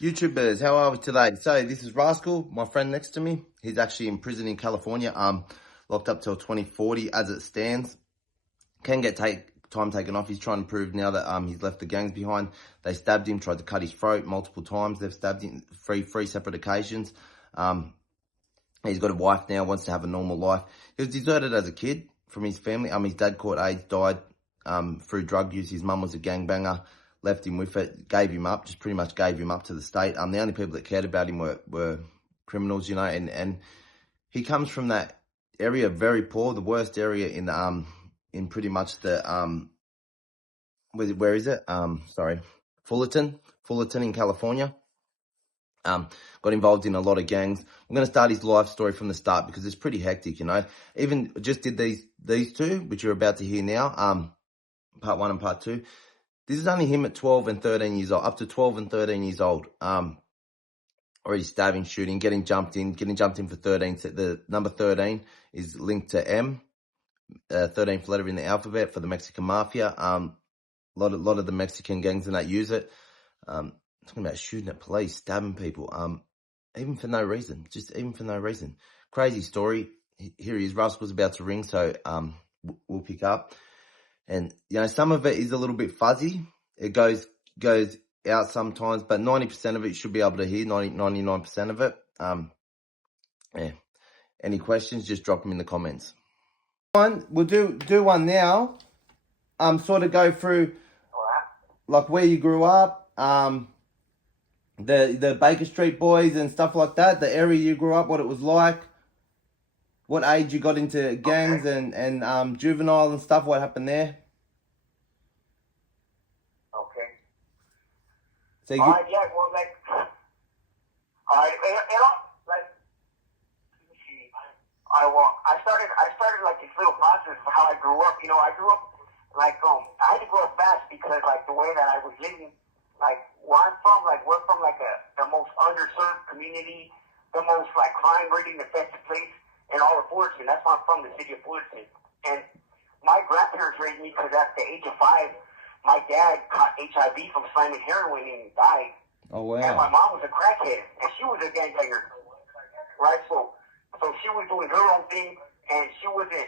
YouTubers, how are we today? So this is Rascal, my friend next to me. He's actually in prison in California, locked up till 2040 as it stands. Can get time taken off. He's trying to prove now that he's left the gangs behind. They stabbed him, tried to cut his throat multiple times. They've stabbed him three separate occasions. He's got a wife now, wants to have a normal life. He was deserted as a kid from his family. His dad caught AIDS, died through drug use. His mum was a gangbanger. Left him with it, gave him up, just pretty much gave him up to the state. The only people that cared about him were criminals, you know, and he comes from that area, very poor, the worst area in pretty much the, where is it? Fullerton in California. Got involved in a lot of gangs. I'm going to start his life story from the start because it's pretty hectic, you know. Even just did these two, which you're about to hear now, part 1 and part 2. This is only him at 12 and 13 years old, up to 12 and 13 years old. Already stabbing, shooting, getting jumped in for 13. The number 13 is linked to M, 13th letter in the alphabet for the Mexican Mafia. A lot of the Mexican gangs and that use it. Talking about shooting at police, stabbing people, even for no reason, Crazy story. Here he is. Rascal's about to ring, so we'll pick up. And, you know, some of it is a little bit fuzzy. It goes out sometimes, but 90% of it you should be able to hear, 99% of it. Yeah. Any questions, just drop them in the comments. We'll do one now. Sort of go through, like, where you grew up, the Baker Street boys and stuff like that, the area you grew up, what it was like, what age you got into gangs and juvenile and stuff, what happened there. Okay. So yeah, well, like, like, let me see. I started like this little process of how I grew up. You know, I grew up, like, I had to grow up fast because, like, the way that I was living, like, where I'm from, like, we're from, like, the most underserved community, the most, like, crime rating affected place in all of Fullerton. That's why I'm from, the city of Fullerton. And my grandparents raised me because at the age of 5, my dad caught HIV from slamming heroin and died. Oh, wow. And my mom was a crackhead, and she was a gangbanger, right? So she was doing her own thing, and she wasn't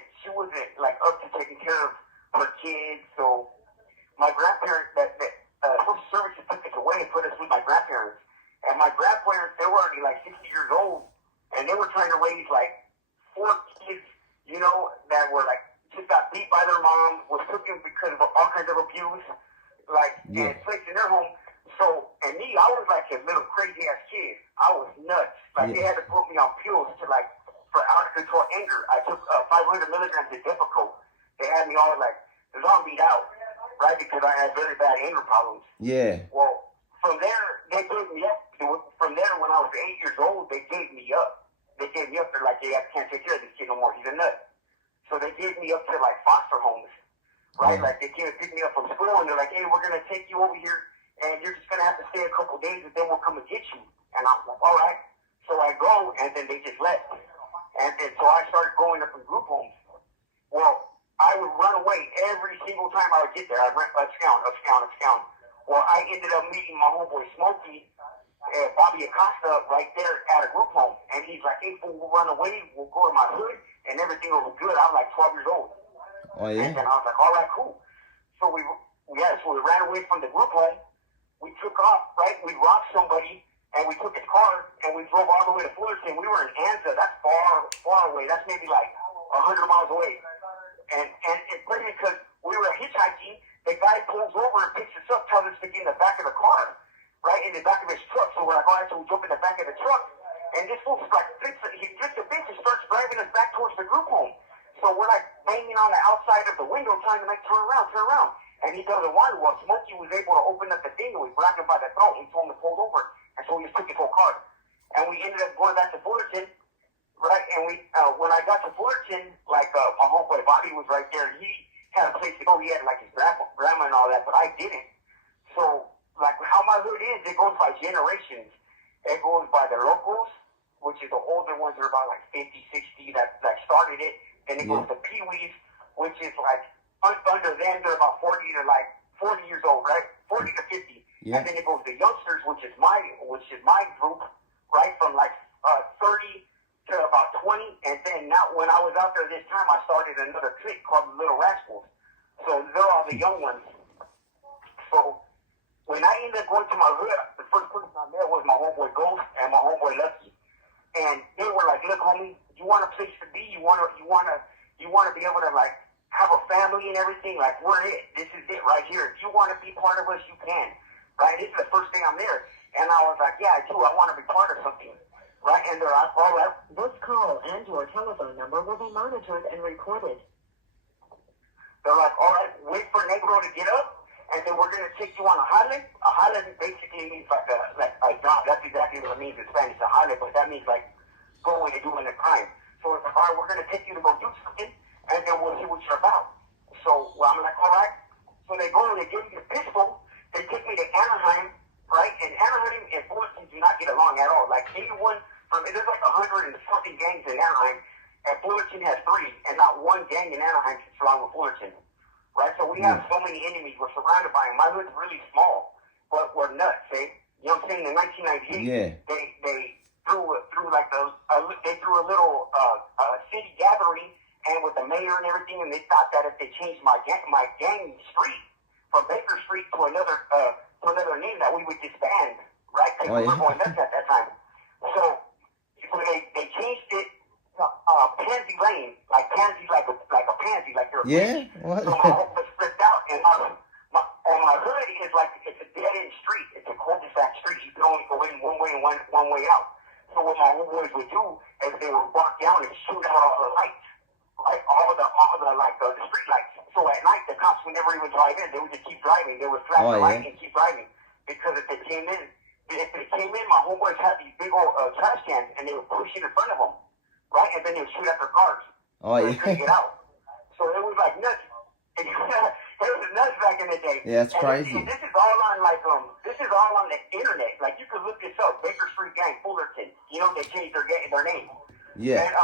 like up to taking care of her kids. So my grandparents, social services took us away and put us with my grandparents. And my grandparents, they were already like 60 years old, and they were trying to raise like 4 kids, you know, that were like just got beat by their mom, was taken because of all kinds of abuse, like, and placed in their home. So, and me, I was like a little crazy ass kid. I was nuts. Like, they had to put me on pills to, like, for out of control anger. I took 500 milligrams of Depakote. They had me all like zombied out, right? Because I had very bad anger problems. Yeah. Well, from there, they gave me up. From there, when I was 8 years old, they gave me up. They're like, I can't take care of this kid no more. He's a nut. So they gave me up to, like, foster homes, right? Like, they came and picked me up from school, and they're like, hey, we're going to take you over here, and you're just going to have to stay a couple days, and then we'll come and get you. And I was like, all right. So I go, and then they just left. And then so I started growing up in group homes. Well, I would run away every single time I would get there. I'd run uptown. Well, I ended up meeting my homeboy Smokey, Bobby Acosta, right there at a group home. And he's like, hey, fool, we'll run away. We'll go to my hood, and everything will be good. I was like 12 years old. Oh, yeah? And then I was like, all right, cool. So we ran away from the group home. We took off, right? We robbed somebody, and we took his car, and we drove all the way to Fullerton. We were in Anza. That's far away. That's maybe like 100 miles away. And it's pretty because we were hitchhiking. The guy pulls over and picks us up, tells us to get in the back of the car, right, in the back of his truck. So we're like, all right, so we jump in the back of the truck. And this fool's like, he flips a bitch and starts driving us back towards the group home. So we're like banging on the outside of the window trying to like turn around. And he doesn't want to. Well, Smokey was able to open up the thing, and we grabbed him by the throat and told him to pull over. And so we just took his whole car. And we ended up going back to Fullerton, right? And we, when I got to Fullerton, like, my homeboy Bobby was right there. He had a place to go. He had like his grandma and all that, but I didn't. So, like, how my hood is, it goes by generations. It goes by the locals, which is the older ones that are about like 50, 60 that started it. Then it goes to Pee-wees, which is like under them, they're about 40 to like 40 years old, right? 40 to 50. Yeah. And then it goes to youngsters, which is my group, right, from like 30 to about 20. And then now, when I was out there this time, I started another clique called the Little Rascals. So they're all the young ones. So when I ended up going to my hood, the first person I met was my homeboy Ghost and my homeboy Lucky. And they were like, "Look, homie, you want a place to be? You want to be able to like have a family and everything? Like, we're it. This is it right here. If you want to be part of us, you can. Right? This is the first day I'm there." And I was like, "Yeah, I do. I want to be part of something." Right? And they're like, "All right. This call and your telephone number will be monitored and recorded." They're like, "All right, wait for Negro to get up, and then we're going to take you on a highland." A highland basically means like a job. That's exactly what it means in Spanish, a highland, but that means like going and doing a crime. So it's like, "All right, we're going to take you to go do something, and then we'll see what you're about." So I'm like, "All right." So they go and they give me a pistol. They take me to Anaheim, right? And Anaheim and Fullerton do not get along at all. Like anyone there's like 100 and something gangs in Anaheim, and Fullerton has 3, and not one gang in Anaheim gets along with Fullerton. Right? So we have so many enemies. We're surrounded by them. My hood's really small, but we're nuts, eh? You know what I'm saying? In 1998, they threw like they threw a little city gathering, and with the mayor and everything, and they thought that if they changed my gang street from Baker Street to another name, that we would disband, right? Because we were going nuts at that time. So they changed it to Pansy Lane, like pansy, like a pansy, like you're a Yeah? pansy. What? So my hope was flipped out, and my hood is like, it's a dead-end street. It's a cul-de-sac street. You can only go in one way and one way out. So what my homeboys would do is they would walk down and shoot out all the lights, right? All the street lights. So at night, the cops would never even drive in. They would just keep driving. They would flash the light and keep driving. Because if they came in, my homeboys had these big old trash cans, and they would push it in front of them, right? And then they would shoot at their cars. Oh, so yeah. they couldn't get out. So it was like nuts. It was nuts back in the day. Yeah, it's crazy. This is all on this is all on the internet. Like, you could look this up, Baker Street Gang, Fullerton. You know, they changed their name. Yeah. And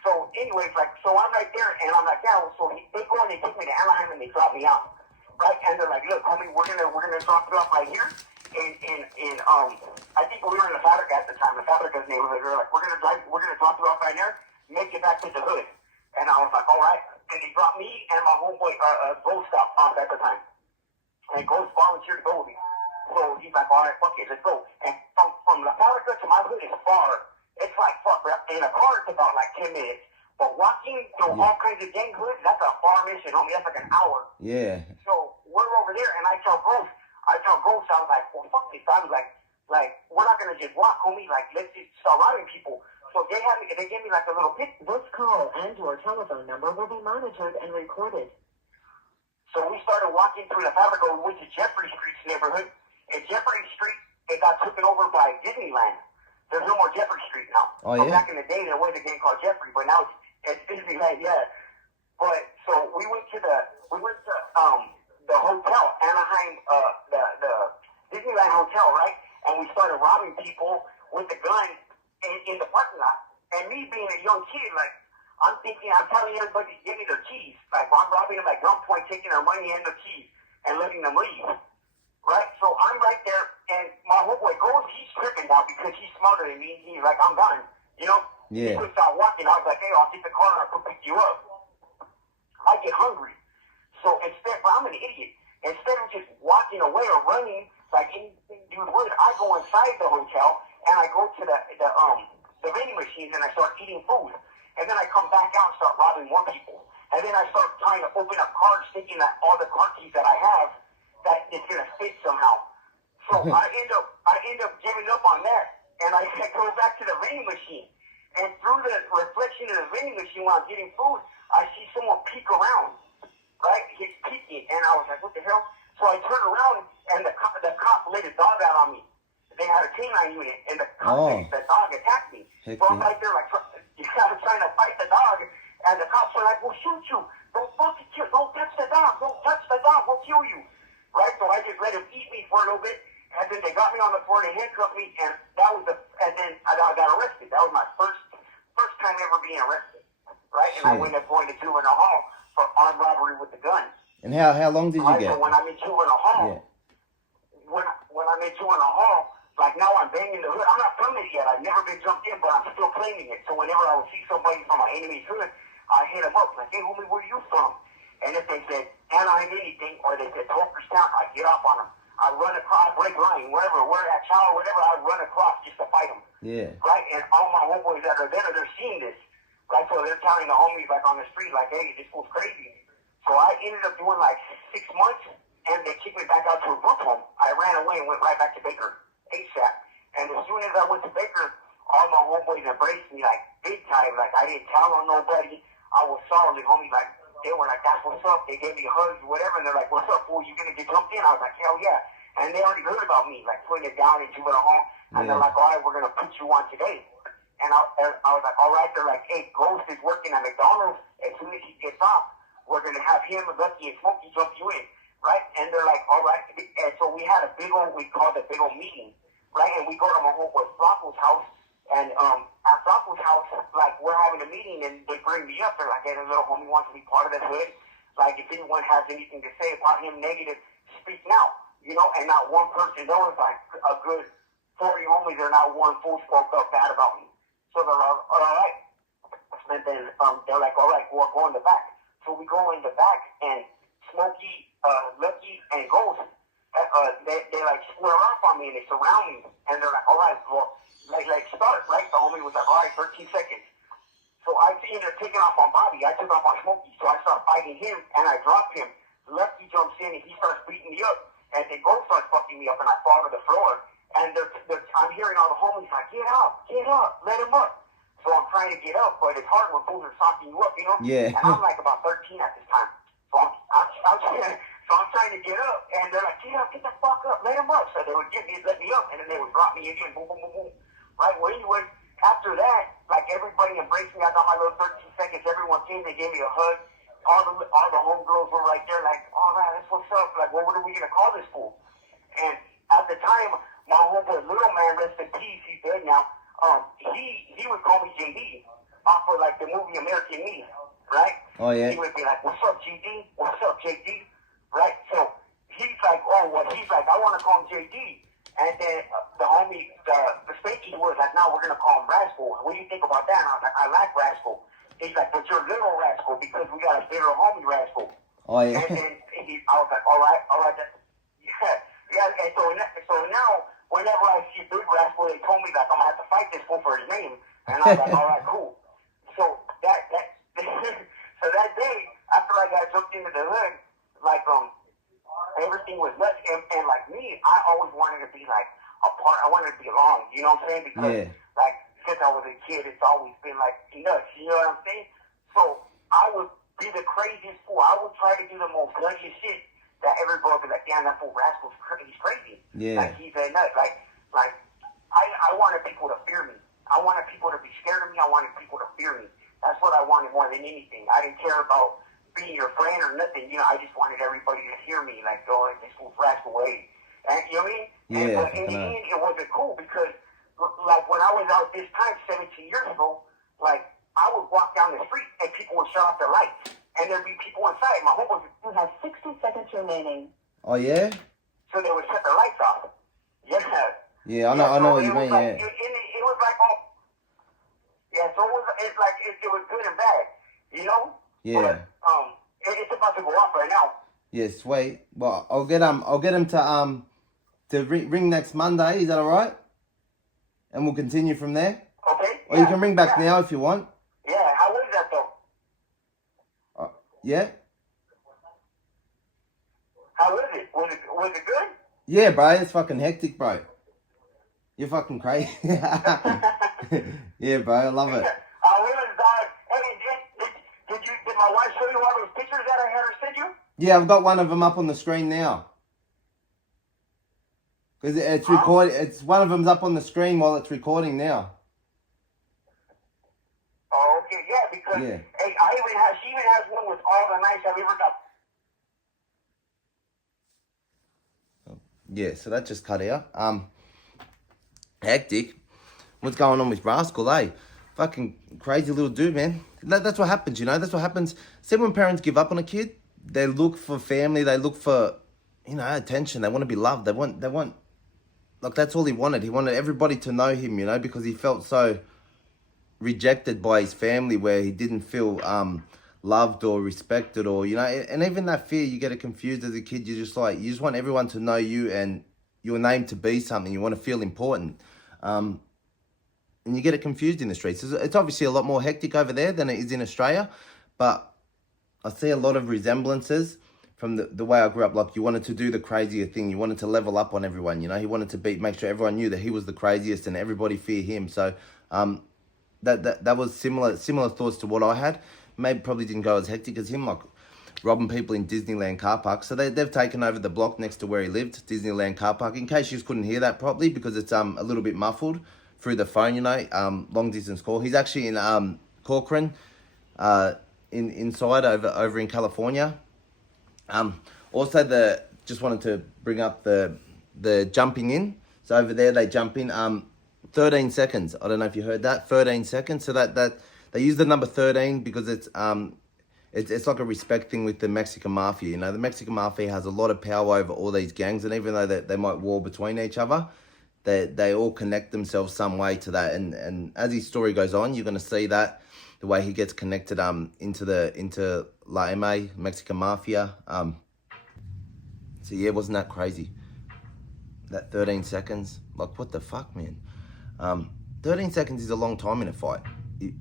so anyways, like, so I'm right there, and I'm like, yeah. So they go and they take me to Anaheim and they drop me off, right? And they're like, "Look, homie, we're gonna drop you off right here." In I think we were in the Fabrica at the time, the Fabrica's neighborhood. They're like, we're gonna drop you off right there, make it back to the hood. And I was like, all right. And they dropped me and my homeboy Ghost off at the time. And Ghost volunteered to go with me. So he's like, all right, fuck it, let's go. And from La Fabrica to my hood is far. It's like, fuck, in a car it's about like 10 minutes. But walking through all kinds of gang hoods, that's a far mission, homie. That's like an hour. Yeah. So we're over there, and I tell Ghost, I was like, well, fuck this. I was like, we're not gonna just walk, homie. Like, let's just start robbing people. So they gave me like a little pit. This call and your telephone number will be monitored and recorded. So we started walking through the Fabrica. We went to Jeffrey Street's neighborhood. And Jeffrey Street, it got taken over by Disneyland. There's no more Jeffrey Street now. Oh, so yeah? back in the day, there was a game called Jeffrey, but now it's Disneyland, yeah. But so we went to the hotel, Anaheim, the Disneyland hotel, right? And we started robbing people with the gun in the parking lot. And me being a young kid, like, I'm telling everybody to give me their keys. Like, I'm robbing them at gunpoint, taking their money and their keys, and letting them leave. Right? So I'm right there, and my homeboy goes, he's tripping now because he's smarter than me. He's like, I'm done. You know? Yeah. He could start walking. I was like, hey, I'll take the car and I'll come pick you up. I get hungry. So but I'm an idiot. Instead of just walking away or running like anything you would, I go inside the hotel and I go to the vending machines and I start eating food. And then I come back out and start robbing more people. And then I start trying to open up cards thinking that all the car keys that I have, that it's gonna fit somehow. So I end up giving up on that, and I go back to the vending machine. And through the reflection of the vending machine while I'm getting food, I see someone peek around. Right? He's peeking, and I was like, "What the hell?" So I turn around, and the cop let his dog out on me. They had a canine unit, and the dog attacked me. Heck so I'm yeah. right there, like, I'm trying to fight the dog, and the cops were like, "We'll shoot you. Don't fucking kill. Don't touch the dog. Don't touch the dog. We'll kill you." Right? So I just let him eat me for a little bit, and then they got me on the floor and they handcuffed me, and then I got arrested. That was my first time ever being arrested. Right? And I ended up going to juvenile hall for armed robbery with a gun. And how long did you Right, get? so when I'm in juvenile hall, Yeah. when I'm in juvenile hall, like now I'm banging the hood. I'm not from it yet. I've never been jumped in, but I'm still claiming it. So whenever I would see somebody from my enemy's hood, I hit them up like, hey, homie, where you from? And if they said Anaheim anything, or they said Tokerstown, I'd get off on them. I'd run across, break line, wherever, where at Chow, whatever, I'd run across just to fight them. Yeah. Right? And all my homeboys that are there, they're seeing this. Right? So they're telling the homies like on the street, like, hey, this fool's crazy. So I ended up doing like 6 months, and they kicked me back out to a group home. I ran away and went right back to Baker ASAP. And as soon as I went to Baker, all my homeboys embraced me like big time. Like I didn't tell on nobody. I was solid, homie. Like they were like, that's what's up. They gave me hugs, whatever. And they're like, what's up, fool? You gonna get jumped in? I was like, hell yeah. And they already heard about me, like putting it down in juvenile hall. And they're like, all right, we're gonna put you on today. And I was like, all right. They're like, hey, Ghost is working at McDonald's. As soon as he gets off, we're gonna have him, Lucky, and Smokey jump you in, right? And they're like, all right. And so we had a big old, we called a big old meeting. Right, and we go to my homeboy Flacco's house, and at Flacco's house, like, we're having a meeting, and they bring me up. They're like, hey, the little homie wants to be part of the hood. Like, if anyone has anything to say about him negative, speak now. You know, and not one person, there was like a good 40 homies, or not one fool spoke up bad about me. So they're like, all right. And then they're like, all right, we'll go in the back. So we go in the back, and Smokey, Lucky, and Ghost, they like square off on me and they surround me and they're like, all right, well, like start, right? The homie was like, all right, 13 seconds. So I ended up taking off on Bobby. I took off on Smokey, so I started fighting him and I dropped him. Lucky jumps in and he starts beating me up, and they both start fucking me up, and I fall to the floor. And I'm hearing all the homies like, get up, let him up. So I'm trying to get up, but it's hard when fools are socking you up, you know? Yeah. And I'm like about 13 at this time. So I'm trying to get up, and they're like, get the fuck up, let him up. So they would let me up, and then they would drop me again, boom, boom, boom, boom. Right, well, anyway, after that, like, everybody embraced me. I got my little 13 seconds. Everyone came, they gave me a hug. All the homegirls were right there, like, all right, that's what's up. Like, what are we going to call this fool? And at the time, my homeboy, little man, rest in peace, he's dead now, he would call me JD off of, like, the movie American Me, right? Oh, yeah. He would be like, what's up, JD? What's up, JD? Right? So he's like, I want to call him JD. And then the homie, the spanky was like, no, we're going to call him Rascal. What do you think about that? And I was like, I like Rascal. He's like, but you're little Rascal because we got a bigger homie Rascal. Oh, yeah. And then I was like, all right. Yeah. And so now, whenever I see Big Rascal, they told me that I'm going to have to fight this fool for his name. And I was like, all right, cool. So so that day, after I got jumped into the hood, like, everything was nuts. And like me, I always wanted to be, like, a part. I wanted to belong, you know what I'm saying? Because, like, since I was a kid, it's always been, like, nuts, you know what I'm saying? So I would be the craziest fool. I would try to do the most nuttiest shit that everybody would be like, damn, that fool Rascal's he's crazy. Yeah. Like, he's a nut. Like I wanted people to fear me. I wanted people to be scared of me. I wanted people to fear me. That's what I wanted more than anything. I didn't care about being your friend or nothing. You know, I just wanted everybody to hear me, like, going, this fool's Rascal way. And, you know what I mean? Yeah. And in the end, it wasn't cool because, like, when I was out this time 17 years ago, like, I would walk down the street and people would shut off their lights. And there'd be people inside. My homeboys, You have 60 seconds remaining. Oh, yeah? so they would shut their lights off. Yeah. Yeah, I know what you mean, like, yeah. It was like all, yeah, so it was good and bad, you know? Yeah. But, it's about to go off right now. Yeah, sweet. Well, I'll get him to ring next Monday. Is that all right? And we'll continue from there. Okay. Or you can ring back now if you want. Yeah. How was that though? Yeah. How was it? Was it good? Yeah, bro. It's fucking hectic, bro. You're fucking crazy. Yeah, bro. I love it. Did my wife show you all those pictures that I had her send you? Yeah, I've got one of them up on the screen now. Because it's recording. It's one of them's up on the screen while it's recording now. Oh, okay, yeah, because hey, she even has one with all the nights I've ever done. Yeah, so that just cut out. Hectic. What's going on with Rascal, eh? Fucking crazy little dude, man. That's what happens, you know? That's what happens. See, when parents give up on a kid, they look for family. They look for, attention. They want to be loved. They want, like, that's all he wanted. He wanted everybody to know him, because he felt so rejected by his family, where he didn't feel loved or respected, or and even that fear, you get it confused as a kid. You just want everyone to know you and your name to be something. You want to feel important, and you get it confused in the streets. It's obviously a lot more hectic over there than it is in Australia, but I see a lot of resemblances from the way I grew up. Like, you wanted to do the crazier thing. You wanted to level up on everyone. He wanted to make sure everyone knew that he was the craziest and everybody fear him. So that was similar thoughts to what I had. Maybe probably didn't go as hectic as him, like robbing people in Disneyland car parks. So they've taken over the block next to where he lived, Disneyland car park. In case you just couldn't hear that properly, because it's a little bit muffled through the phone, long distance call. He's actually in Corcoran, inside over in California. Also just wanted to bring up the jumping in. So over there they jump in 13 seconds. I don't know if you heard that, 13 seconds. So that they use the number 13 because it's like a respect thing with the Mexican Mafia. The Mexican Mafia has a lot of power over all these gangs, and even though they might war between each other, they all connect themselves some way to that. And as his story goes on, you're going to see that the way he gets connected into La M, Mexican Mafia. So yeah, wasn't that crazy? That 13 seconds, like, what the fuck, man? 13 seconds is a long time in a fight.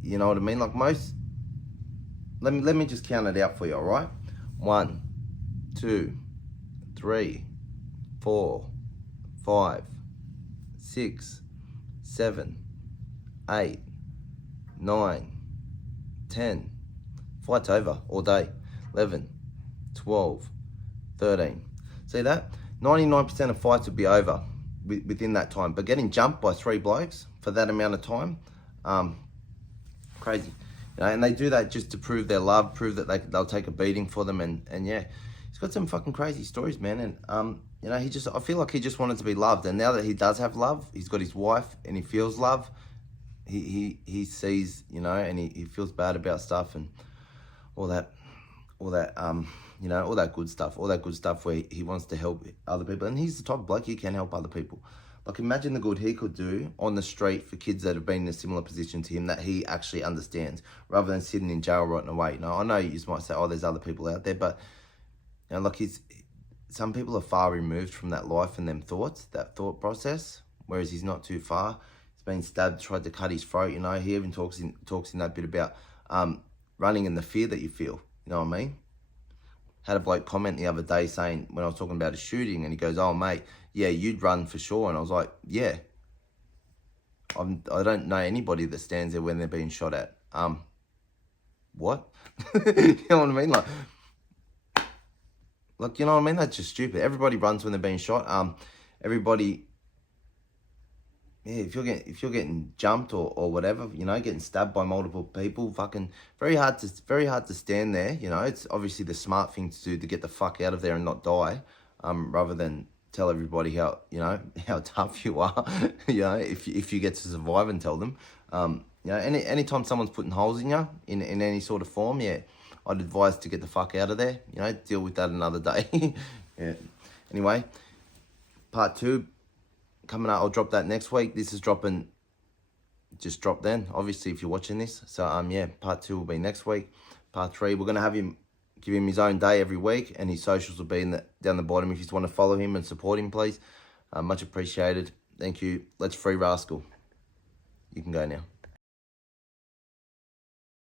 You know what I mean? Like, most. Let me just count it out for you, all right? 1, 2, 3, 4, 5, 6, 7, 8, 9, 10. Fight's over all day. 11, 12, 13. See that? 99% of fights would be over within that time. But getting jumped by 3 blokes for that amount of time, crazy. And they do that just to prove their love, prove that they'll take a beating for them. And yeah, he's got some fucking crazy stories, man. And I feel like he just wanted to be loved. And now that he does have love, he's got his wife and he feels love. He sees, and he feels bad about stuff and all that all that good stuff where he wants to help other people. And he's the type of bloke, he can help other people. Like, imagine the good he could do on the street for kids that have been in a similar position to him that he actually understands, rather than sitting in jail rotting away. I know you just might say, oh, there's other people out there, but some people are far removed from that life and them thoughts, that thought process, whereas he's not too far. He's been stabbed, tried to cut his throat. He even talks in that bit about running and the fear that you feel. You know what I mean? Had a bloke comment the other day saying, when I was talking about a shooting, and he goes, oh, mate, yeah, you'd run for sure. And I was like, yeah. I don't know anybody that stands there when they're being shot at. What? You know what I mean? Like, you know what I mean? That's just stupid. Everybody runs when they're being shot. Everybody, yeah, if you're getting jumped or whatever, getting stabbed by multiple people, fucking very hard to stand there. It's obviously the smart thing to do to get the fuck out of there and not die, rather than tell everybody how tough you are. If you get to survive, and tell them. Anytime someone's putting holes in you in any sort of form, yeah, I'd advise to get the fuck out of there. Deal with that another day. Yeah. Anyway, part 2 coming out. I'll drop that next week. This is dropping. Just dropped then, obviously, if you're watching this. So yeah, part 2 will be next week. Part 3, we're gonna have him, give him his own day every week, and his socials will be down the bottom if you just want to follow him and support him, please. Much appreciated. Thank you. Let's free Rascal. You can go now.